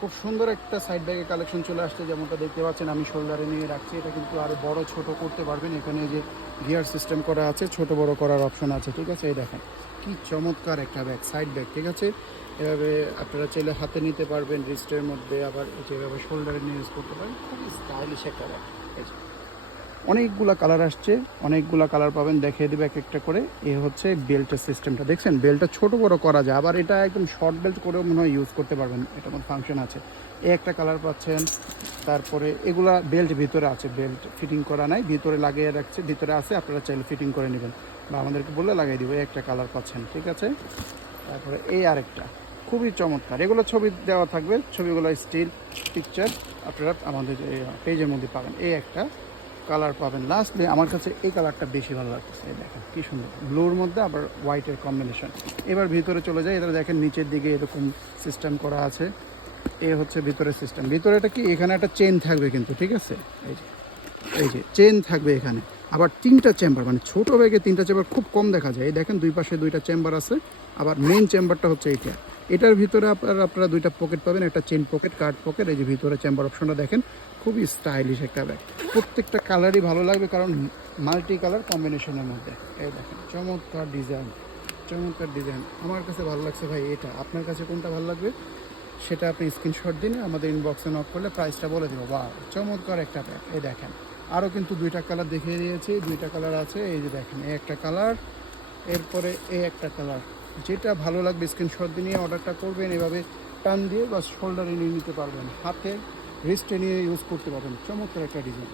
খুব সুন্দর একটা সাইড ব্যাগের কালেকশন চলে আসছে, যেমনটা দেখতে পাচ্ছেন আমি শোল্ডারে নিয়ে রাখছি। এটা কিন্তু আরও বড় ছোট করতে পারবেন। এখানে যে গিয়ার সিস্টেম করা আছে, ছোট বড় করার অপশন আছে, ঠিক আছে। এই দেখেন কি চমৎকার একটা ব্যাগ, সাইড ব্যাগ, ঠিক আছে। এভাবে আপনারা চাইলে হাতে নিতে পারবেন রিস্টের মধ্যে, আবার যেভাবে শোল্ডারে নিয়ে ইউজ করতে পারেন। খুবই স্টাইলিশ একটা ব্যাগ। অনেকগুলা কালার আসছে, অনেকগুলা কালার পাবেন, দেখিয়ে দেবে এক একটা করে। এ হচ্ছে বেল্টের সিস্টেমটা, দেখছেন বেল্টটা ছোট বড় করা যায়, আবার এটা একদম শর্ট বেল্ট করেও মনে হয় ইউজ করতে পারবেন। এটার মধ্যে ফাংশন আছে। এই একটা কালার পাচ্ছেন। তারপরে এগুলা বেল্ট ভিতরে আছে, বেল্ট ফিটিং করা নাই, ভিতরে লাগিয়ে রাখছে, ভিতরে আছে, আপনারা চাইলে ফিটিং করে নেবেন বা আমাদেরকে বললে লাগিয়ে দিব। এই একটা কালার পাচ্ছেন, ঠিক আছে। তারপরে এই আরেকটা খুবই চমৎকার, এগুলো ছবি দেওয়া থাকবে, ছবিগুলো স্টিল পিকচার আপনারা আমাদের পেজের মধ্যে পাবেন। এই একটা কালার পাবেন। লাস্টলি আমার কাছে এই কালারটা বেশি ভালো লাগতেছে, এই দেখেন কি সুন্দর, ব্লুর মধ্যে আবার হোয়াইটের কম্বিনেশন। এবার ভিতরে চলে যায়, এটা দেখেন নিচের দিকে এরকম সিস্টেম করা আছে। এ হচ্ছে ভিতরের সিস্টেম। ভিতরেটা কি, এখানে একটা চেন থাকবে কিন্তু, ঠিক আছে। এই যে চেন থাকবে এখানে, আবার 3টা চেম্বার, মানে ছোটো ব্যাগে 3টা চেম্বার খুব কম দেখা যায়। এই দেখেন দুই পাশে 2টা চেম্বার আছে। আবার মেইন চেম্বারটা হচ্ছে এইটা। এটার ভিতরে আপনারা 2টা পকেট পাবেন, একটা চেন পকেট, কার্ড পকেট। এই যে ভিতরে চেম্বার অপশনটা দেখেন, খুবই স্টাইলিশ একটা ব্যাগ। প্রত্যেকটা কালারই ভালো লাগবে, কারণ মাল্টি কালার কম্বিনেশনের মধ্যে। এই দেখেন চমৎকার ডিজাইন, চমৎকার ডিজাইন। আমার কাছে ভালো লাগছে ভাই এটা। আপনার কাছে কোনটা ভালো লাগবে সেটা আপনি স্ক্রিনশট দিন, আমাদের ইনবক্সে নক করলে প্রাইসটা বলে দেবো। বা চমৎকার একটা ব্যাগ। এই দেখেন আরও কিন্তু 2টা কালার দেখিয়ে দিয়েছি, 2টা কালার আছে। এই যে দেখেন এই একটা কালার, এরপরে এই একটা কালার। যেটা ভালো লাগবে স্ক্রিনশট দিয়ে অর্ডারটা করবেন। এভাবে টান দিয়ে বা শোল্ডারে নিয়ে নিতে পারবেন, হাতে রিস্টে নিয়ে ইউজ করতে পারবেন। চমৎকার একটা ডিজাইন।